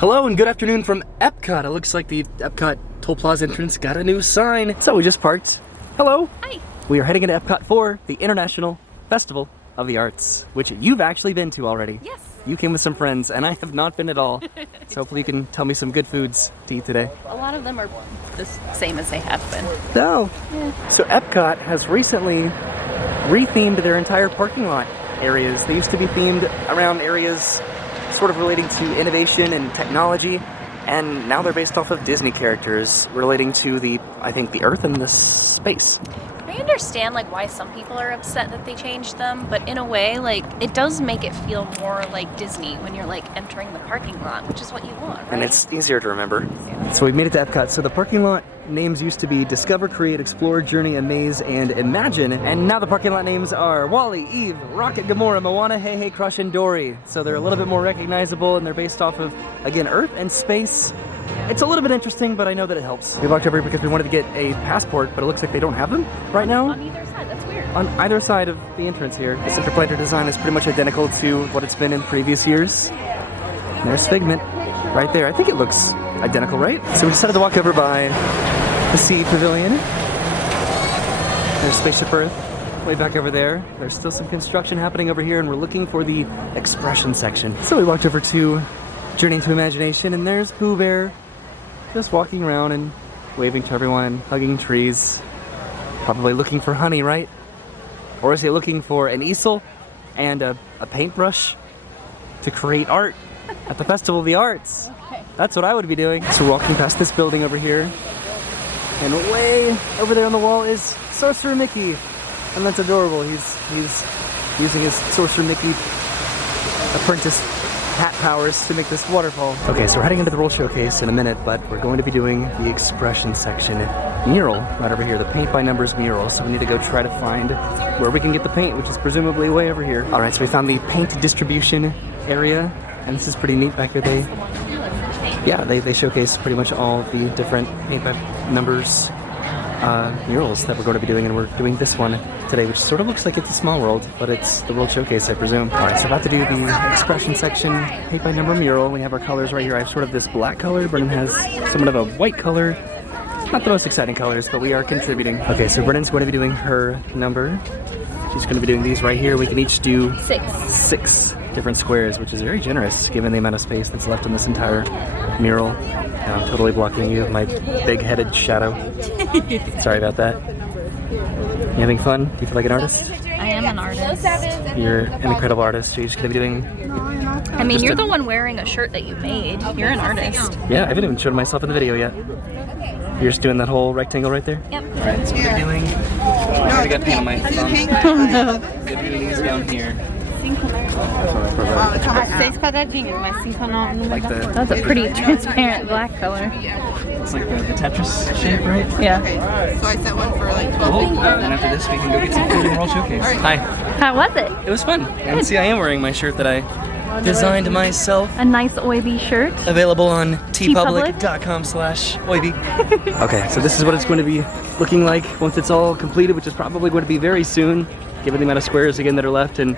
Hello and good afternoon from Epcot. It looks like the Epcot Toll Plaza entrance got a new sign. So we just parked. Hello. Hi. We are heading into Epcot for the International Festival of the Arts, which you've actually been to already. Yes. You came with some friends and I have not been at all. So hopefully you can tell me some good foods to eat today. A lot of them are the same as they have been. No. Yeah. So Epcot has recently rethemed their entire parking lot areas. They used to be themed around areas sort of relating to innovation and technology, and now they're based off of Disney characters relating to I think the Earth and the space. I understand like why some people are upset that they changed them, but in a way, like it does make it feel more like Disney when you're like entering the parking lot, which is what you want, right? And it's easier to remember. Yeah. So we made it to Epcot. So the parking lot names used to be Discover, Create, Explore, Journey, Amaze, and Imagine. And now the parking lot names are Wally, Eve, Rocket, Gamora, Moana, Hey Hey, Crush, and Dory. So they're a little bit more recognizable and they're based off of, again, Earth and space. It's a little bit interesting, but I know that it helps. We walked over here because we wanted to get a passport, but it looks like they don't have them right now. On either side, that's weird. On either side of the entrance here. The center planter design is pretty much identical to what it's been in previous years. And there's Figment right there. I think it looks identical, right? So we decided to walk over by the Sea Pavilion. There's Spaceship Earth way back over there. There's still some construction happening over here, and we're looking for the expression section. So we walked over to Journey into Imagination, and there's Pooh Bear just walking around and waving to everyone and hugging trees. Probably looking for honey, right? Or is he looking for an easel and a paintbrush to create art at the Festival of the Arts? Okay. That's what I would be doing. So we're walking past this building over here, and way over there on the wall is Sorcerer Mickey. And that's adorable. He's using his Sorcerer Mickey apprentice hat powers to make this waterfall. Okay, so we're heading into the Roll Showcase in a minute, but we're going to be doing the expression section mural right over here, the paint by numbers mural. So we need to go try to find where we can get the paint, which is presumably way over here. All right, so we found the paint distribution area, and this is pretty neat back here. They showcase pretty much all the different paint by numbers murals that we're going to be doing, and we're doing this one today, which sort of looks like It's a Small World, but it's the World Showcase, I presume. All right, so we're about to do the expression section paint by number mural. We have our colors right here. I have sort of this black color. Brennan has somewhat of a white color. Not the most exciting colors, but we are contributing. Okay, so Brennan's going to be doing her number. She's going to be doing these right here. We can each do six different squares, which is very generous given the amount of space that's left in this entire mural. I'm totally blocking you with my big-headed shadow. Sorry about that. You having fun? Do you feel like an artist? I am an artist. You're an incredible artist. You're just going to be doing... I mean, you're the one wearing a shirt that you made. You're an artist. Yeah, I haven't even showed myself in the video yet. You're just doing that whole rectangle right there? Yep. Alright, so what we're doing... I already got paint on my thumbs. Oh no. We're doing these down here. Like That's a pretty transparent black color. It's like the Tetris shape, right? Yeah. So I set one for like 12. Cool. And after this, we can go get some food in World Showcase. Hi. How was it? It was fun. And see, I am wearing my shirt that I designed myself. A nice oyby shirt. Available on tpublic.com/oyby. Okay, so this is what it's going to be looking like once it's all completed, which is probably going to be very soon, given the amount of squares again that are left and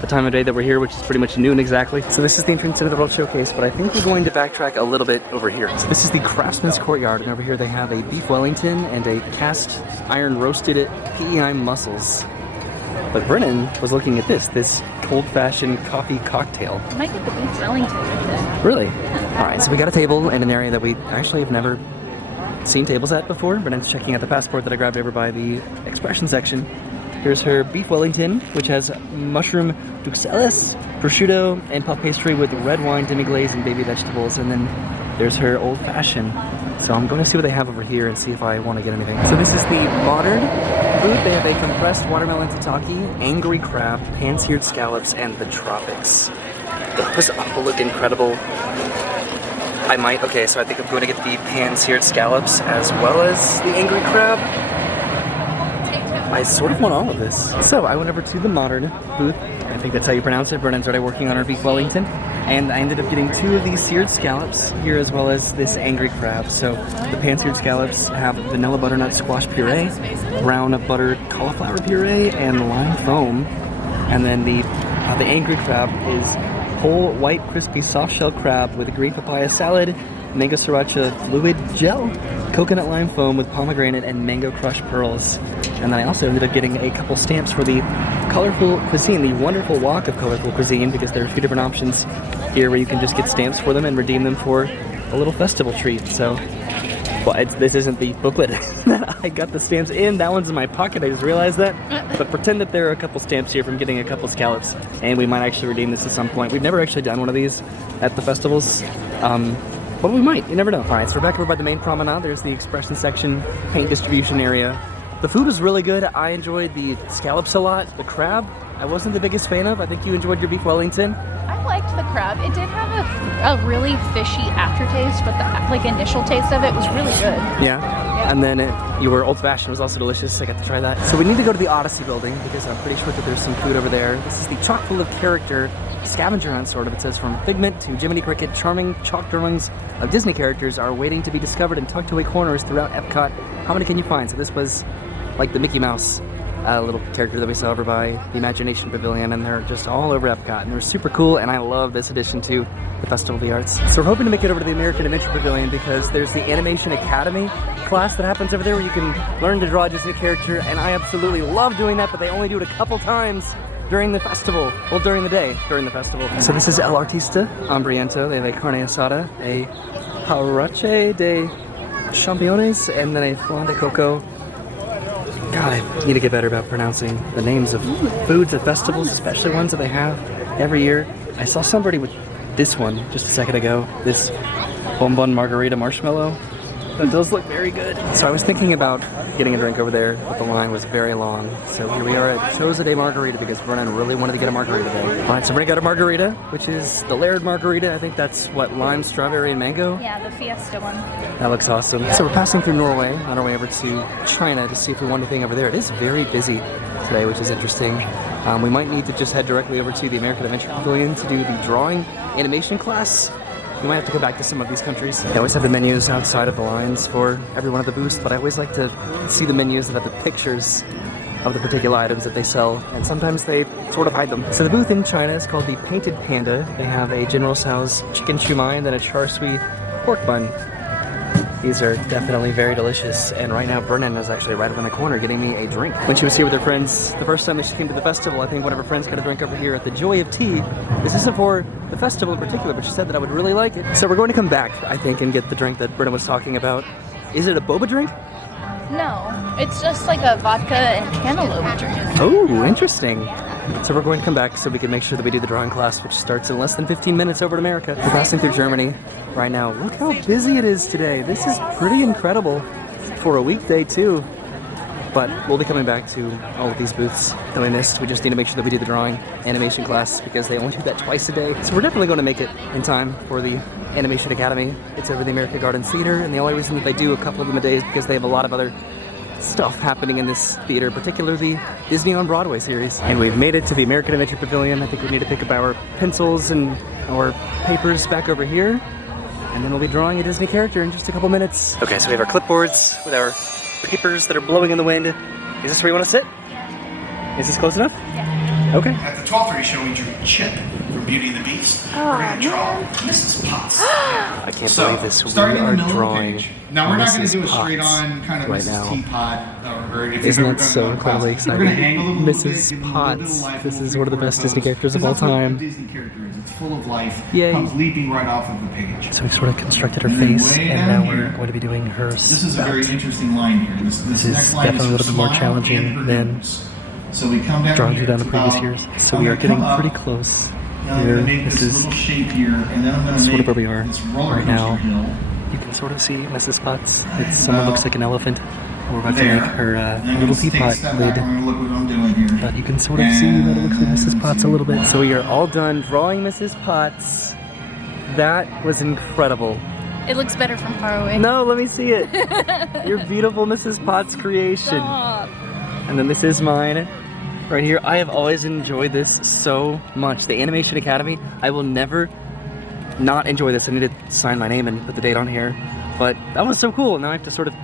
the time of day that we're here, which is pretty much noon exactly. So this is the entrance into the World Showcase, but I think we're going to backtrack a little bit over here. So this is the Craftsman Courtyard, and over here they have a beef Wellington and a cast iron roasted PEI mussels. But Brennan was looking at this old-fashioned coffee cocktail. I might get the beef Wellington with it. Really? All right, so we got a table in an area that we actually have never seen tables at before. Brennan's checking out the passport that I grabbed over by the expression section. Here's her beef Wellington, which has mushroom duxelles, prosciutto, and puff pastry with red wine, demi-glaze, and baby vegetables. And then there's her old-fashioned. So I'm going to see what they have over here and see if I want to get anything. So this is the modern food. They have a compressed watermelon tataki, angry crab, pan-seared scallops, and the tropics. Those all look incredible. Okay, so I think I'm going to get the pan-seared scallops as well as the angry crab. I sort of want all of this. So I went over to the modern booth. I think that's how you pronounce it. Brennan's already working on our beef Wellington. And I ended up getting 2 of these seared scallops here as well as this angry crab. So the pan-seared scallops have vanilla butternut squash puree, brown buttered cauliflower puree, and lime foam. And then the angry crab is whole white crispy soft shell crab with a green papaya salad, mango sriracha fluid gel, coconut lime foam with pomegranate and mango crushed pearls. And then I also ended up getting a couple stamps for the Colorful Cuisine, the wonderful walk of Colorful Cuisine, because there are a few different options here where you can just get stamps for them and redeem them for a little festival treat. So, well, this isn't the booklet that I got the stamps in. That one's in my pocket, I just realized that. But pretend that there are a couple stamps here from getting a couple scallops, and we might actually redeem this at some point. We've never actually done one of these at the festivals. But we might, you never know. All right, so we're back over by the main promenade. There's the expression section, paint distribution area. The food was really good. I enjoyed the scallops a lot. The crab, I wasn't the biggest fan of. I think you enjoyed your beef Wellington. I liked the crab. It did have a really fishy aftertaste, but the initial taste of it was really good. Yeah. And then your old fashioned was also delicious. I got to try that. So we need to go to the Odyssey building because I'm pretty sure that there's some food over there. This is the chock full of character scavenger hunt, sort of. It says from Figment to Jiminy Cricket, charming chalk drawings of Disney characters are waiting to be discovered in tucked away corners throughout Epcot. How many can you find? So this was like the Mickey Mouse little character that we saw over by the Imagination Pavilion, and they're just all over Epcot, and they're super cool, and I love this addition to the Festival of the Arts. So we're hoping to make it over to the American Adventure Pavilion because there's the Animation Academy class that happens over there where you can learn to draw a Disney character, and I absolutely love doing that, but they only do it a couple times during the festival. Well, during the day, during the festival. So this is El Artista Hambriento. They have a carne asada, a Harache de Champignons, and then a flan de coco. God, I need to get better about pronouncing the names of foods at festivals, especially ones that they have every year. I saw somebody with this one just a second ago, this bonbon margarita marshmallow. That does look very good. So I was thinking about getting a drink over there, but the line was very long. So here we are at Chose a Day Margarita because Brennan really wanted to get a margarita today. All right, so Brennan got a margarita, which is the Laird margarita. I think that's what, lime, strawberry, and mango? Yeah, the Fiesta one. That looks awesome. So we're passing through Norway on our way over to China to see if we want anything over there. It is very busy today, which is interesting. We might need to just head directly over to the American Adventure Pavilion to do the drawing animation class. We might have to go back to some of these countries. They always have the menus outside of the lines for every one of the booths, but I always like to see the menus that have the pictures of the particular items that they sell, and sometimes they sort of hide them. So the booth in China is called the Painted Panda. They have a General Tso's chicken shumai and then a char siu pork bun. These are definitely very delicious, and right now Brennan is actually right around the corner getting me a drink. When she was here with her friends, the first time that she came to the festival, I think one of her friends got a drink over here at the Joy of Tea. This isn't for the festival in particular, but she said that I would really like it. So we're going to come back, I think, and get the drink that Brennan was talking about. Is it a boba drink? No, it's just like a vodka and cantaloupe drink. Oh, interesting. So we're going to come back so we can make sure that we do the drawing class, which starts in less than 15 minutes over to America. We're passing through Germany right now. Look how busy it is today. This is pretty incredible for a weekday too. But we'll be coming back to all of these booths that we missed. We just need to make sure that we do the drawing animation class because they only do that twice a day. So we're definitely going to make it in time for the Animation Academy. It's over the American Gardens Theater, and the only reason that they do a couple of them a day is because they have a lot of other stuff happening in this theater, particularly Disney on Broadway series. And we've made it to the American Adventure Pavilion. I think we need to pick up our pencils and our papers back over here, and then we'll be drawing a Disney character in just a couple minutes. Okay, so we have our clipboards with our papers that are blowing in the wind. Is this where you want to sit? Yeah. Is this close enough? Yeah. Okay. At the 12:30 show, we drew Chip from Beauty and the Beast. We're going to draw Mrs. Potts. I can't believe this. We starting in are the middle of the drawing page. Now we're not going to do a Mrs. straight Potts on kind of right Mrs. now. Teapot. Or if you've Isn't ever that done so one incredibly classic. exciting? We're going to hang a little bit, Mrs. give them a Potts. little life This before is we one of the record best Disney those. characters of Because all that's what time. a Disney character is. It's full of life. Yay. Comes leaping right off of the page. So we sort of constructed her And then face, way and down now we're here, going to be doing her This is a spout. very interesting line here. This is next line definitely a little bit more her smile challenging and her than nose. So we come down drawing here, through down the it's previous about- years. So I'm we are gonna getting come up, pretty close. now I'm Here, going to make this this is little shape here, and then I'm going to sort make of where we are this roller right now. coaster hill. You can sort of see Mrs. Potts. Someone looks like an elephant. We're about to There. make her And then little just take a teapot step lid. back, I'm going to look what I'm doing here. But you can sort of see that it looks like Mrs. Potts a little bit. So we are all done drawing Mrs. Potts. That was incredible. It looks better from far away. No, let me see it. Your beautiful Mrs. Potts creation. Stop. And then this is mine right here. I have always enjoyed this so much. The Animation Academy, I will never not enjoy this. I need to sign my name and put the date on here. But that was so cool. Now I have to sort of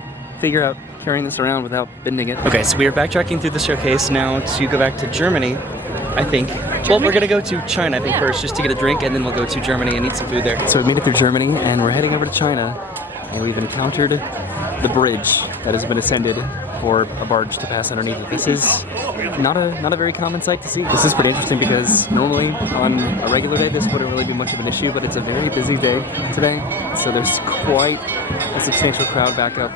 figure out carrying this around without bending it. Okay, so we are backtracking through the showcase now to go back to Germany, I think. Well, we're gonna go to China, I think, first, just to get a drink, and then we'll go to Germany and eat some food there. So we made it through Germany, and we're heading over to China, and we've encountered the bridge that has been ascended for a barge to pass underneath it. This is not a very common sight to see. This is pretty interesting because normally on a regular day this wouldn't really be much of an issue, but it's a very busy day today, so there's quite a substantial crowd back up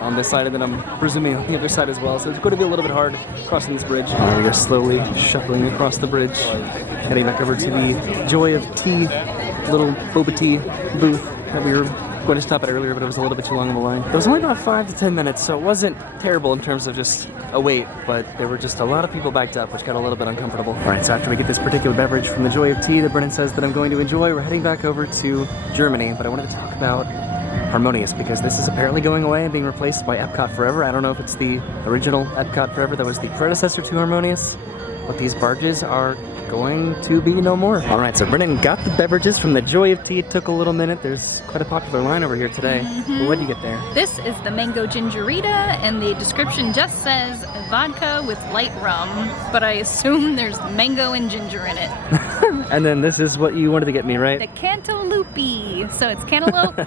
on this side, and then I'm presuming on the other side as well, so it's going to be a little bit hard crossing this bridge. We are slowly shuffling across the bridge, heading back over to the Joy of Tea little boba tea booth that we were going to stop at earlier, but it was a little bit too long of a line. It was only about 5 to 10 minutes, so it wasn't terrible in terms of just a wait, but there were just a lot of people backed up, which got a little bit uncomfortable. All right, so after we get this particular beverage from the Joy of Tea that Brennan says that I'm going to enjoy, we're heading back over to Germany, but I wanted to talk about Harmonious because this is apparently going away and being replaced by Epcot Forever. I don't know if it's the original Epcot Forever that was the predecessor to Harmonious, but these barges are going to be no more. All right, so Brennan got the beverages from the Joy of Tea. It took a little minute. There's quite a popular line over here today. What did you get there? This is the mango gingerita, and the description just says vodka with light rum, but I assume there's mango and ginger in it. And then this is what you wanted to get me, right? The cantaloupe, so it's cantaloupe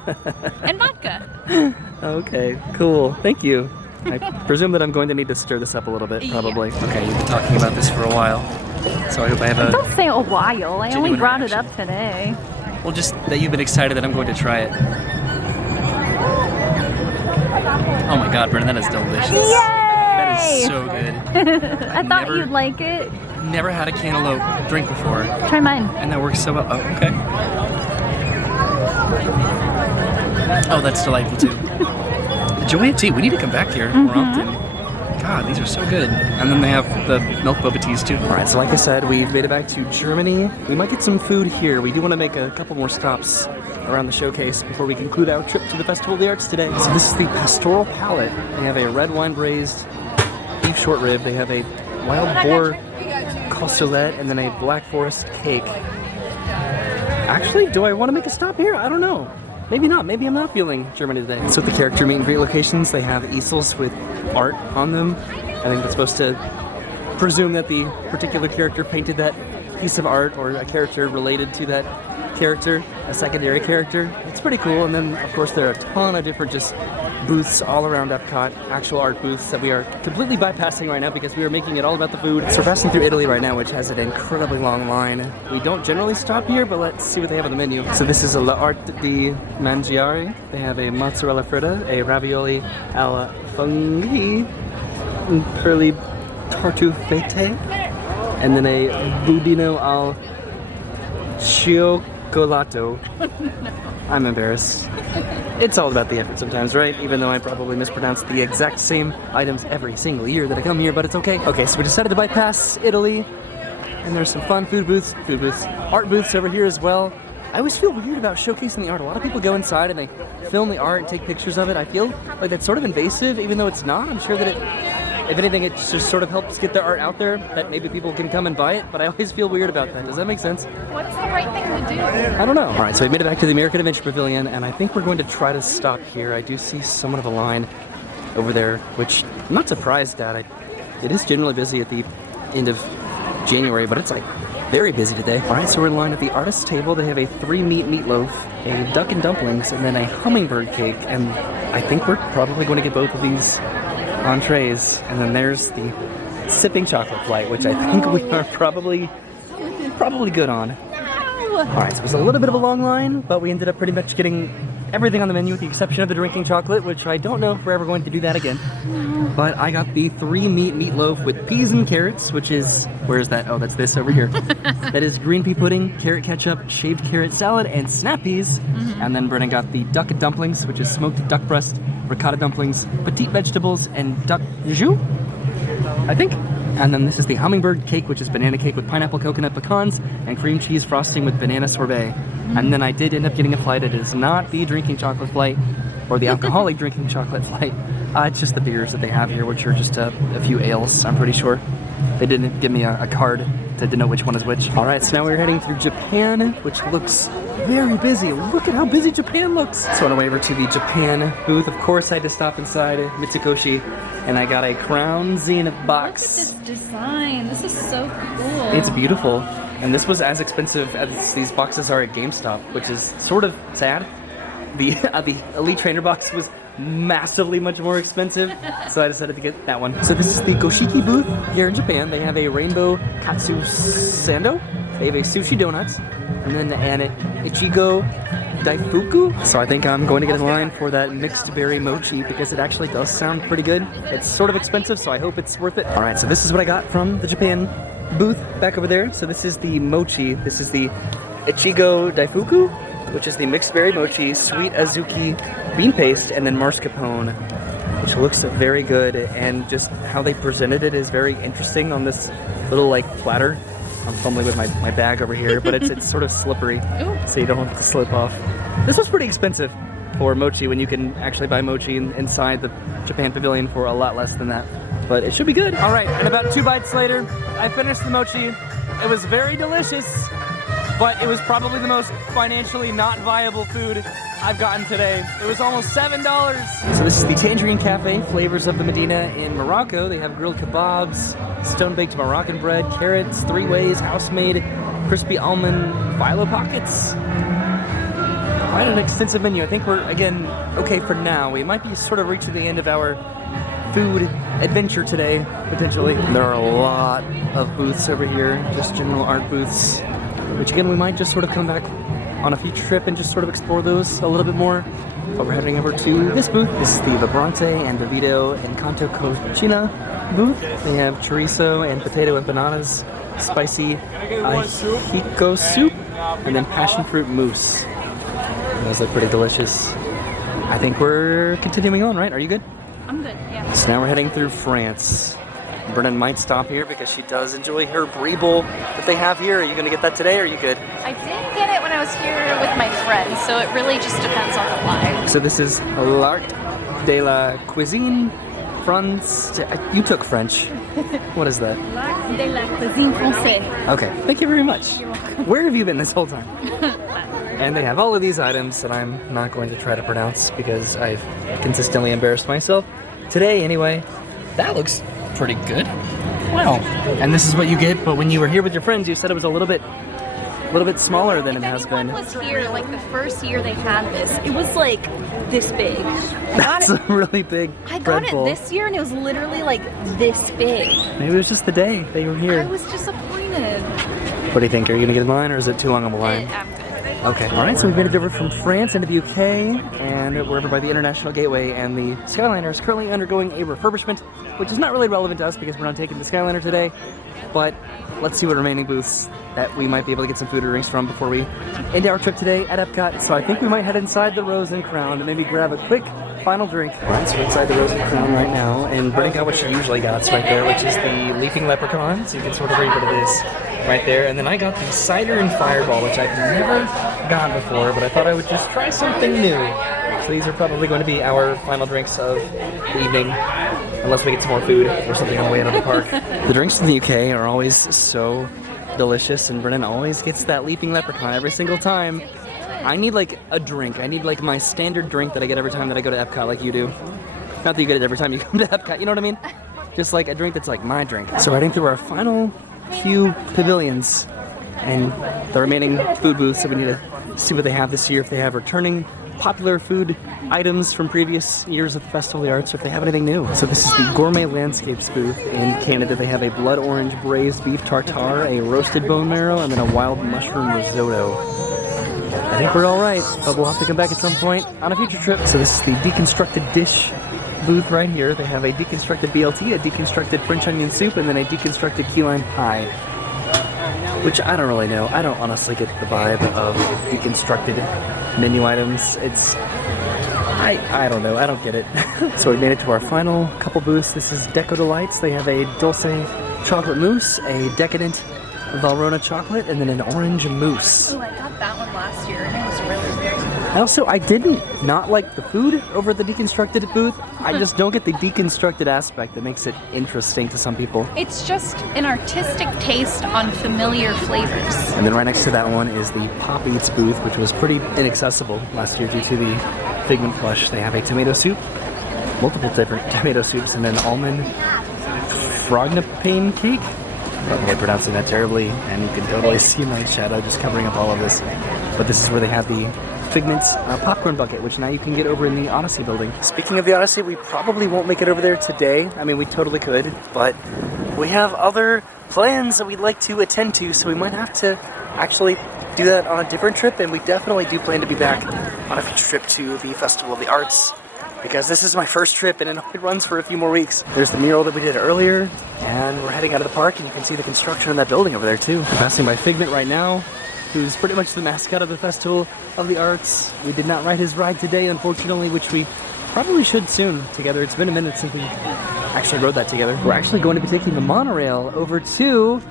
and vodka. Okay, cool. Thank you. I presume that I'm going to need to stir this up a little bit, probably. Yeah. Okay, you've been talking about this for a while, so I hope I have a... Don't say a while, I only genuine brought it reaction. up today. Well, just that you've been excited that I'm going to try it. Oh my god, Brennan, that is delicious. Yay! That is so good. I thought you'd like it. Never had a cantaloupe drink before, Try mine. and that works so well. Oh, okay. Oh, that's delightful too. The Joy of Tea, we need to come back here more often. God, these are so good. And then they have the milk boba teas too. All right, so like I said, we've made it back to Germany. We might get some food here. We do want to make a couple more stops around the showcase before we conclude our trip to the Festival of the Arts today. So this is the Pastoral Palette. They have a red wine braised beef short rib. They have a wild boar cassoulet and then a black forest cake. Actually, do I want to make a stop here? I don't know. Maybe not. Maybe I'm not feeling Germany today. So at the character meet and greet locations, they have easels with art on them. I think that's supposed to presume that the particular character painted that piece of art, or a character related to that character, a secondary character. It's pretty cool. And then, of course, there are a ton of different just booths all around Epcot, actual art booths that we are completely bypassing right now because we are making it all about the food. So we're passing through Italy right now, which has an incredibly long line. We don't generally stop here, but let's see what they have on the menu. So this is a L'Art di Mangiare. They have a mozzarella fritta, a ravioli alla funghi, curly tartufete, and then a budino al cioccolato. I'm embarrassed. It's all about the effort sometimes, right? Even though I probably mispronounce the exact same items every single year that I come here, but it's okay. Okay, so we decided to bypass Italy, and there's some fun art booths over here as well. I always feel weird about showcasing the art. A lot of people go inside and they film the art and take pictures of it. I feel like that's sort of invasive, even though it's not. I'm sure that if anything, it just sort of helps get their art out there, that maybe people can come and buy it, but I always feel weird about that. Does that make sense? What's the right thing to do? I don't know. All right, so we made it back to the American Adventure Pavilion, and I think we're going to try to stop here. I do see somewhat of a line over there, which I'm not surprised at. It is generally busy at the end of January, but it's like very busy today. All right, so we're in line at the artist's table. They have a 3-meat meatloaf, a duck and dumplings, and then a hummingbird cake, and I think we're probably going to get both of these entrees. And then there's the sipping chocolate flight, which I think we are probably good on. All right, so it was a little bit of a long line, but we ended up pretty much getting everything on the menu with the exception of the drinking chocolate, which I don't know if we're ever going to do that again. But I got the 3-meat meatloaf with peas and carrots, which is, where is that? Oh, that's this over here. That is green pea pudding, carrot ketchup, shaved carrot salad, and snap peas. And then Brennan got the duck and dumplings, which is smoked duck breast, ricotta dumplings, petite vegetables, and duck jus, I think. And then this is the hummingbird cake, which is banana cake with pineapple, coconut, pecans, and cream cheese frosting with banana sorbet. And then I did end up getting a flight. It is not the drinking chocolate flight or the alcoholic drinking chocolate flight. It's just the beers that they have here, which are just a few ales, I'm pretty sure. They didn't give me a card to denote which one is which. All right, so now we're heading through Japan, which looks very busy. Look at how busy Japan looks. So on our way over to the Japan booth, of course I had to stop inside Mitsukoshi, and I got a Crown Zenith box. Look at this design. This is so cool. It's beautiful. And this was as expensive as these boxes are at GameStop, which is sort of sad. The Elite Trainer box was massively much more expensive, so I decided to get that one. So this is the Goshiki booth here in Japan. They have a rainbow katsu sando, they have a sushi donut, and then an ichigo daifuku. So I think I'm going to get in line for that mixed berry mochi because it actually does sound pretty good. It's sort of expensive, so I hope it's worth it. All right, so this is what I got from the Japan booth back over there. So this is the mochi. This is the ichigo daifuku, which is the mixed berry mochi, sweet azuki bean paste, and then mascarpone, which looks very good, and just how they presented it is very interesting on this little like platter. I'm fumbling with my bag over here, but it's sort of slippery, so you don't want it to slip off. This was pretty expensive for mochi when you can actually buy mochi inside the Japan Pavilion for a lot less than that, but it should be good. All right, and about 2 bites later, I finished the mochi. It was very delicious, but it was probably the most financially not viable food I've gotten today. It was almost $7. So this is the Tangerine Cafe, Flavors of the Medina in Morocco. They have grilled kebabs, stone-baked Moroccan bread, carrots, 3 ways, house-made, crispy almond phyllo pockets. Quite an extensive menu. I think we're, again, okay for now. We might be sort of reaching the end of our food adventure today, potentially. There are a lot of booths over here, just general art booths, which again, we might just sort of come back on a future trip and just sort of explore those a little bit more. But we're heading over to this booth. This is the Bronte Davido Encanto Cocina booth. They have chorizo and potato empanadas, spicy ajiaco soup, and then passion fruit mousse. Those look pretty delicious. I think we're continuing on, right? Are you good? I'm good, yeah. So now we're heading through France. Brennan might stop here because she does enjoy her brie bowl that they have here. Are you going to get that today, or are you good? I did get it when I was here with my friends, so it really just depends on the vibe. So this is Lark, Dela, Cuisine, France. You took French. What is that? Lark de la Cuisine Française. Okay, thank you very much. You're welcome. Where have you been this whole time? And they have all of these items that I'm not going to try to pronounce because I've consistently embarrassed myself. Today, anyway, that looks pretty good. Wow. And this is what you get, but when you were here with your friends, you said it was a little bit smaller than it has been. If anyone was here, like the first year they had this, it was like this big. That's a really big I got bread it bowl. this year and it was literally like this big. Maybe it was just the day that you were I here. was disappointed. What do you think? Are you going to get in line, or is it too long of a line? I'm good. Okay. All right, so we've made it over from France into the UK, and we're over by the International Gateway, and the Skyliner is currently undergoing a refurbishment, which is not really relevant to us because we're not taking the Skyliner today, but let's see what remaining booths that we might be able to get some food or drinks from before we end our trip today at Epcot. So I think we might head inside the Rose and Crown and maybe grab a quick final drink. All right, so we're inside the Rose and Crown right now, and Brittany got what she usually got right there, which is the Leaping Leprechaun, so you can sort of read what it is right there. And then I got the Cider and Fireball, which I've never gotten before, but I thought I would just try something new. So these are probably going to be our final drinks of the evening, unless we get some more food or something on the way out of the park. The drinks in the UK are always so delicious, and Brennan always gets that Leaping Leprechaun every single time. I need like a drink. I need like my standard drink that I get every time that I go to Epcot, like you do. Not that you get it every time you come to Epcot, you know what I mean? Just like a drink that's like my drink. So heading through our final few pavilions and the remaining food booths, so we need to see what they have this year, if they have returning popular food items from previous years of the Festival of the Arts, or if they have anything new. So this is the Gourmet Landscapes booth in Canada. They have a blood orange braised beef tartare, a roasted bone marrow, and then a wild mushroom risotto. I think we're all right, but we'll have to come back at some point on a future trip. So this is the deconstructed dish booth right here. They have a deconstructed BLT, a deconstructed French onion soup, and then a deconstructed key lime pie, which I don't really know. I don't honestly get the vibe of deconstructed menu items. I don't know. I don't get it. So we made it to our final couple booths. This is Deco Delights. They have a dulce chocolate mousse, a decadent Valrhona chocolate, and then an orange mousse. Oh, I got that one last year and it was really, very good. And also, I didn't not like the food over at the deconstructed booth. I just don't get the deconstructed aspect that makes it interesting to some people. It's just an artistic taste on familiar flavors. And then right next to that one is the PopEats booth, which was pretty inaccessible last year due to the Figment plush. They have a tomato soup, multiple different tomato soups, and then almond frognapain cake. I'm pronouncing that terribly, and you can totally see my shadow just covering up all of this. But this is where they have the Figment's popcorn bucket, which now you can get over in the Odyssey building. Speaking of the Odyssey, we probably won't make it over there today. I mean, we totally could, but we have other plans that we'd like to attend to, so we might have to actually do that on a different trip, and we definitely do plan to be back on a future trip to the Festival of the Arts, because this is my first trip and it only runs for a few more weeks. There's the mural that we did earlier, and we're heading out of the park, and you can see the construction in that building over there too. We're passing by Figment right now, who's pretty much the mascot of the Festival of the Arts. We did not ride his ride today, unfortunately, which we probably should soon together. It's been a minute since we actually rode that together. We're actually going to be taking the monorail over to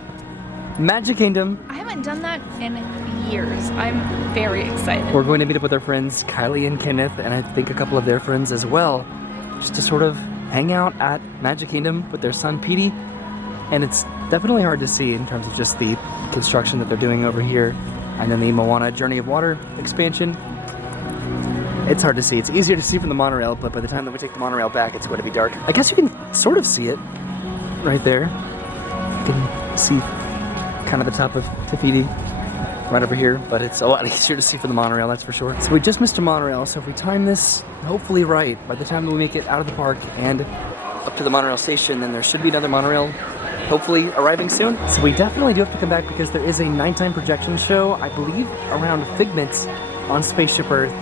Magic Kingdom. I haven't done that in years. I'm very excited. We're going to meet up with our friends Kylie and Kenneth, and I think a couple of their friends as well, just to sort of hang out at Magic Kingdom with their son Petey. And it's definitely hard to see in terms of just the construction that they're doing over here, and then the Moana Journey of Water expansion. It's hard to see. It's easier to see from the monorail, but by the time that we take the monorail back, it's going to be dark. I guess you can sort of see it right there. You can see kind of the top of Te Fiti right over here, but it's a lot easier to see from the monorail, that's for sure. So we just missed a monorail, so if we time this hopefully right, by the time that we make it out of the park and up to the monorail station, then there should be another monorail hopefully arriving soon. So we definitely do have to come back because there is a nighttime projection show, I believe, around Figment on Spaceship Earth.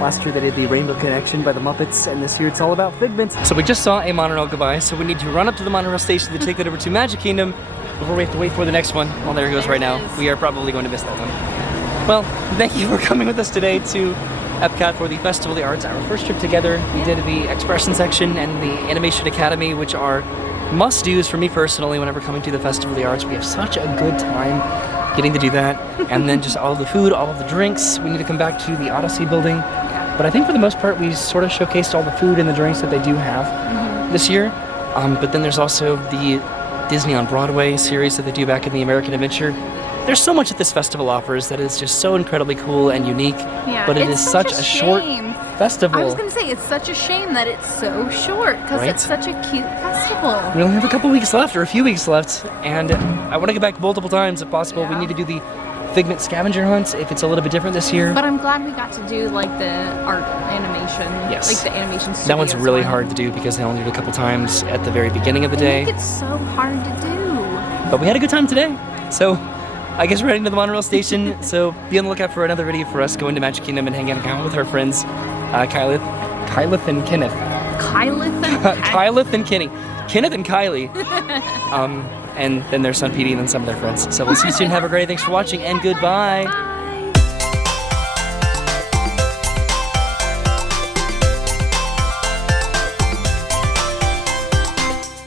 Last year they did the Rainbow Connection by the Muppets, and this year it's all about Figment. So we just saw a monorail go by, so we need to run up to the monorail station to take that over to Magic Kingdom before we have to wait for the next one. Well, there it goes right now. We are probably going to miss that one. Well, thank you for coming with us today to Epcot for the Festival of the Arts, our first trip together. We did the Expression section and the Animation Academy, which are must-dos for me personally whenever coming to the Festival of the Arts. We have such a good time getting to do that. And then just all of the food, all of the drinks. We need to come back to the Odyssey building. But I think for the most part, we sort of showcased all the food and the drinks that they do have this year. But then there's also the Disney on Broadway series that they do back in the American Adventure. There's so much that this festival offers that is just so incredibly cool and unique. Yeah, but it is such a short festival. I was gonna say, it's such a shame that it's so short, because Right? it's such a cute festival. We only have a couple weeks left, or a few weeks left, and I want to get back multiple times if possible. Yeah. We need to do the Figment scavenger hunt if it's a little bit different this year. But I'm glad we got to do like the art animation, Yes. like the animation studios. That one's really one. hard to do because they only do it a couple times at the very beginning of the day. I think it's so hard to do. But we had a good time today. So I guess we're heading to the monorail station. So be on the lookout for another video for us going to Magic Kingdom and hanging out with our friends Kyleth and Kenneth. Kyleth and Kenny. Kenneth and Kylie. And then their son Petey and then some of their friends. So we'll see you soon. Have a great day. Thanks for watching and goodbye. Bye.